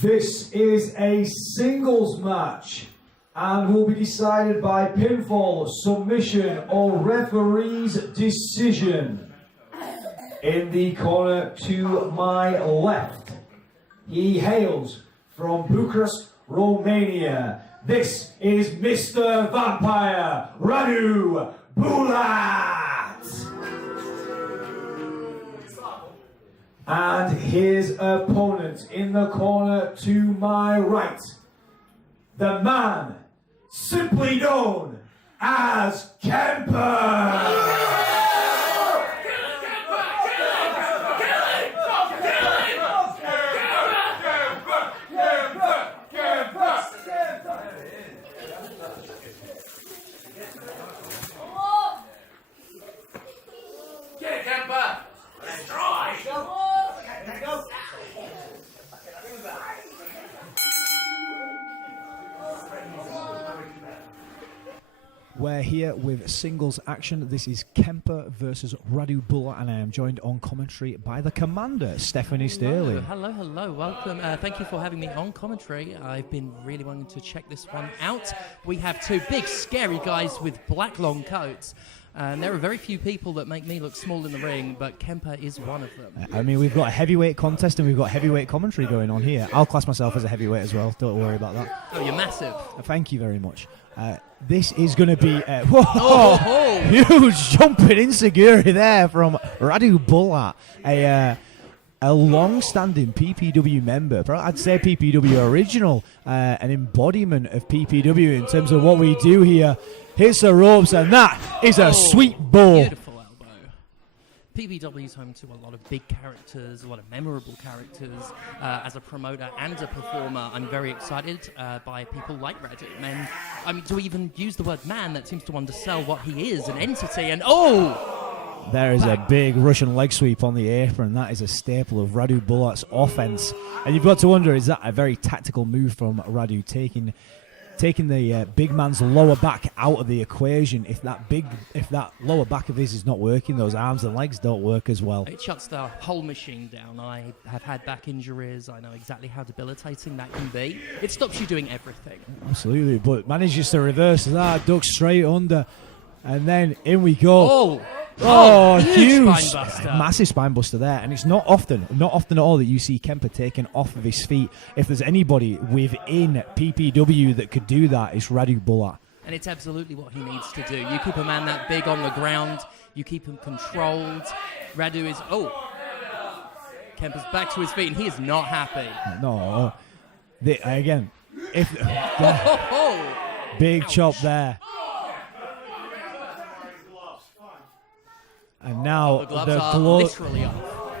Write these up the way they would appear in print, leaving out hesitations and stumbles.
This is a singles match and will be decided by pinfall, submission, or referee's decision. In the corner to my left, he hails from Bucharest, Romania. This is Mr. Vampire, Radu Bulat. And his opponent in the corner to my right, the man simply known as Kempa. We're here with singles action. This is Kempa versus Radu Bulat, and I am joined on commentary by the commander, Stephanie Stirling. Hello, welcome. Thank you for having me on commentary. I've been really wanting to check this one out. We have two big, scary guys with black long coats. And there are very few people that make me look small in the ring, but Kempa is one of them. I mean, we've got a heavyweight contest and we've got heavyweight commentary going on here. I'll class myself as a heavyweight as well. Don't worry about that. Oh, you're massive. Thank you very much. This is going to be huge jumping insecurity there from Radu Bulat, a long-standing PPW member. I'd say PPW original, an embodiment of PPW in terms of what we do here. Hits the ropes, and that is a sweet ball. Beautiful elbow. PPW is home to a lot of big characters, a lot of memorable characters. As a promoter and a performer, I'm very excited by people like Radu. And I mean, to even use the word man, that seems to undersell what he is, an entity. And there is a big Russian leg sweep on the apron. That is a staple of Radu Bulat's offense. And you've got to wonder, is that a very tactical move from Radu, taking the big man's lower back out of the equation? If that lower back of his is not working, those arms and legs don't work as well. It shuts the whole machine down. I have had back injuries. I know exactly how debilitating that can be. It stops you doing everything. Absolutely, but manages to reverse that, duck straight under, and then in we go. Huge spinebuster. Massive spine buster there, and it's not often at all that you see Kempa taken off of his feet. If there's anybody within PPW that could do that, it's Radu Bulat. And it's absolutely what he needs to do. You keep a man that big on the ground, you keep him controlled. Radu is, Kempa's back to his feet, and he is not happy. No, again, big chop there. And now the gloves are literally off.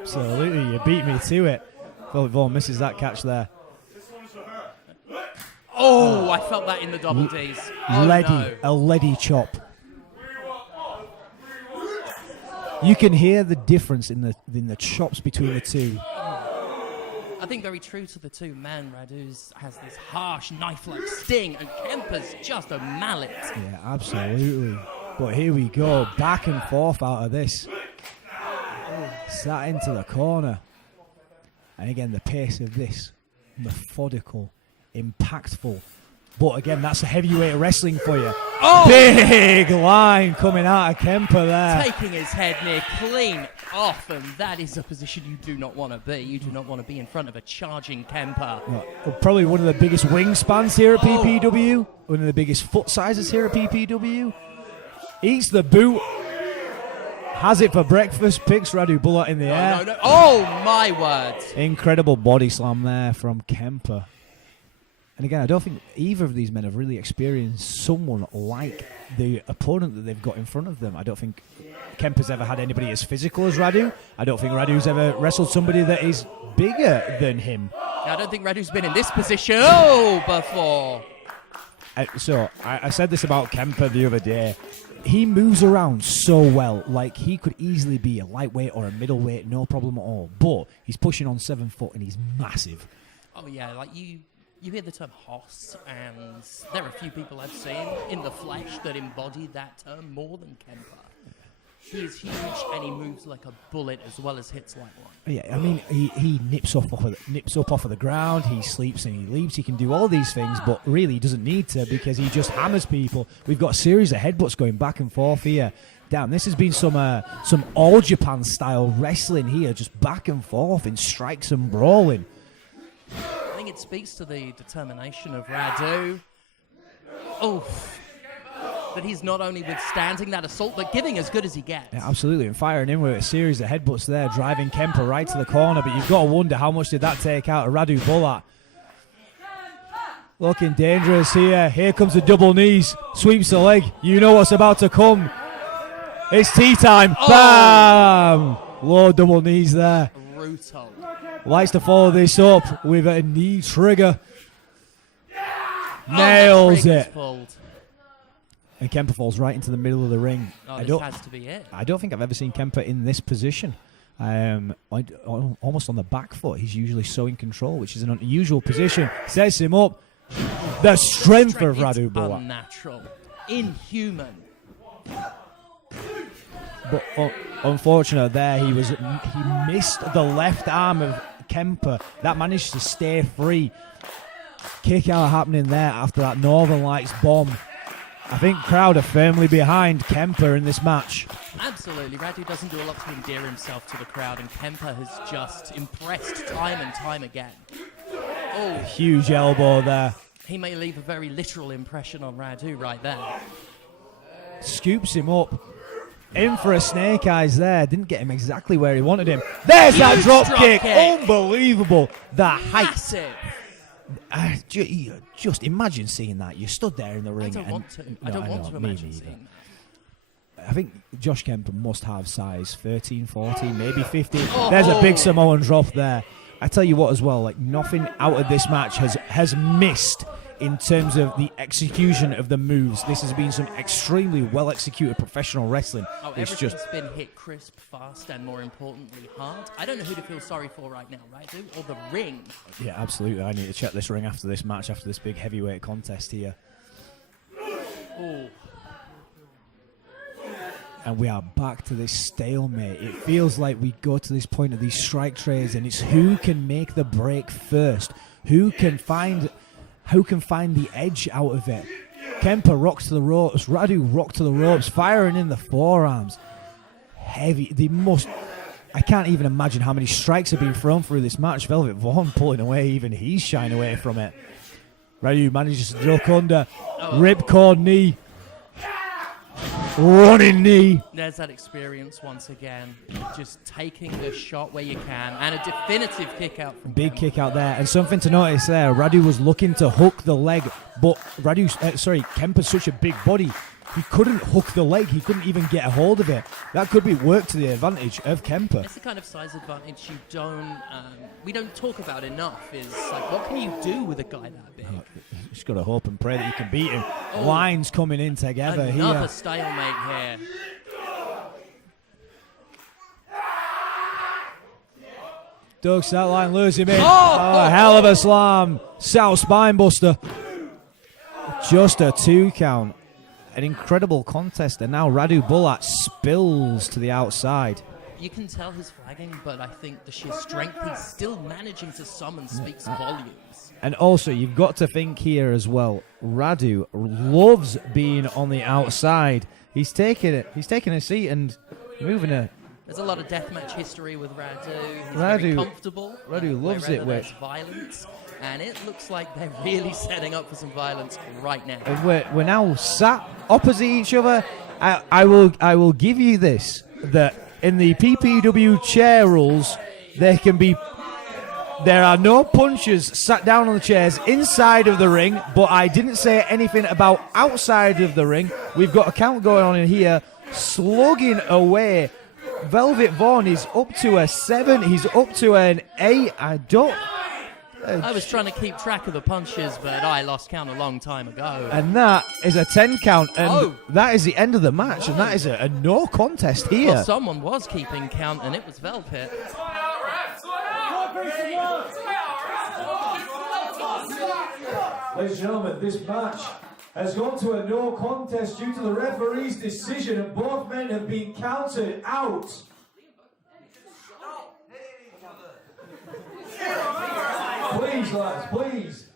Absolutely, you beat me to it. Vaughan misses that catch there. I felt that in the double Ds. A leady chop. You can hear the difference in the chops between the two. I think very true to the two men. Radu has this harsh knife-like sting, and Kempa's just a mallet. Yeah, absolutely. But here we go, back and forth out of this. Sat into the corner. And again, the pace of this, methodical, impactful. But again, that's a heavyweight wrestling for you. Big line coming out of Kempa there. Taking his head near clean off, and that is a position you do not want to be. You do not want to be in front of a charging Kempa. Probably one of the biggest wingspans here at PPW. One of the biggest foot sizes here at PPW. Eats the boot, has it for breakfast, picks Radu Bulat in the air. No. Oh, my word. Incredible body slam there from Kempa. And again, I don't think either of these men have really experienced someone like the opponent that they've got in front of them. I don't think Kempa's ever had anybody as physical as Radu. I don't think Radu's ever wrestled somebody that is bigger than him. I don't think Radu's been in this position before. So I said this about Kempa the other day. He moves around so well. Like, he could easily be a lightweight or a middleweight, no problem at all. But he's pushing on 7 foot and he's massive. Oh, yeah, like you hear the term hoss, and there are a few people I've seen in the flesh that embody that term more than Kempa. He is huge, and he moves like a bullet as well as hits like one. Yeah, I mean, he nips up off of the ground, he sleeps and he leaps, he can do all these things, but really he doesn't need to because he just hammers people. We've got a series of headbutts going back and forth here. Damn, this has been some All Japan style wrestling here, just back and forth in strikes and brawling. I think it speaks to the determination of Radu. Oof. That he's not only withstanding that assault, but giving as good as he gets. Yeah, absolutely, and firing in with a series of headbutts there, driving Kempa right to the corner, but you've got to wonder how much did that take out of Radu Bulat. Looking dangerous here. Here comes the double knees. Sweeps the leg. You know what's about to come. It's tea time. Oh. Bam! Low double knees there. Brutal. Likes to follow this up with a knee trigger. Nails it. Pulled. And Kempa falls right into the middle of the ring. Oh, this has to be it. I don't think I've ever seen Kempa in this position. Almost on the back foot. He's usually so in control, which is an unusual position. Sets him up. The strength of Radu Bulat. Unnatural. Inhuman. But unfortunate there, he missed the left arm of Kempa. That managed to stay free. Kick out happening there after that Northern Lights bomb. I think crowd are firmly behind Kempa in this match. Absolutely. Radu doesn't do a lot to endear himself to the crowd, and Kempa has just impressed time and time again. Oh, huge elbow there. He may leave a very literal impression on Radu right there. Scoops him up. In for a snake eyes there. Didn't get him exactly where he wanted him. There's that drop kick. Unbelievable. The height. Massive. Just imagine seeing that. You stood there in the ring. I don't want to imagine seeing that. I think Josh Kempa must have size 13, 14, maybe 15. Oh. There's a big Samoan drop there. I tell you what as well, like nothing out of this match has missed in terms of the execution of the moves. This has been some extremely well executed professional wrestling. Everything's been hit crisp, fast, and more importantly, hard. I don't know who to feel sorry for right now, Radu, or the ring. Yeah, absolutely. I need to check this ring after this match, after this big heavyweight contest here. Ooh. And we are back to this stalemate. It feels like we go to this point of these strike trays, and it's who can make the break first, who can find the edge out of it. Kempa rocks to the ropes, Radu rock to the ropes, firing in the forearms. Heavy. I can't even imagine how many strikes have been thrown through this match. Velvet Vaughn pulling away, even he's shying away from it. Radu manages to duck under. Ripcord knee. Running knee. There's that experience once again. Just taking the shot where you can. And a definitive kick out from Big Kempa. kick out there. And something to notice there. Radu was looking to hook the leg. But Kempa's such a big body. He couldn't hook the leg. He couldn't even get a hold of it. That could be worked to the advantage of Kempa. It's the kind of size advantage we don't talk about enough. Is like, what can you do with a guy that big? Just got to hope and pray that you can beat him. Lines coming in together here. Another stalemate here. Doug's that line, lures him in. Hell of a slam. South spine buster. Just a 2 count. An incredible contest, and now Radu Bulat spills to the outside. You can tell his flagging, but I think the sheer strength he's still managing to summon speaks volumes. And also, you've got to think here as well, Radu loves being on the outside. He's taking a seat and moving it. There's a lot of deathmatch history with Radu. He's Radu, very comfortable. Radu loves it with violence, and it looks like they're really setting up for some violence right now. And we're now sat opposite each other. I will give you this, that in the PPW chair rules, there are no punchers sat down on the chairs inside of the ring, but I didn't say anything about outside of the ring. We've got a count going on in here, slugging away. Velvet Vaughn is up to a 7. He's up to an 8. I was trying to keep track of the punches, but I lost count a long time ago. And that is a 10 count, and that is the end of the match, and that is a no contest here. Well, someone was keeping count, and it was Velvet. Ladies and gentlemen, this match has gone to a no contest due to the referee's decision, and both men have been counted out. Please, lads, please.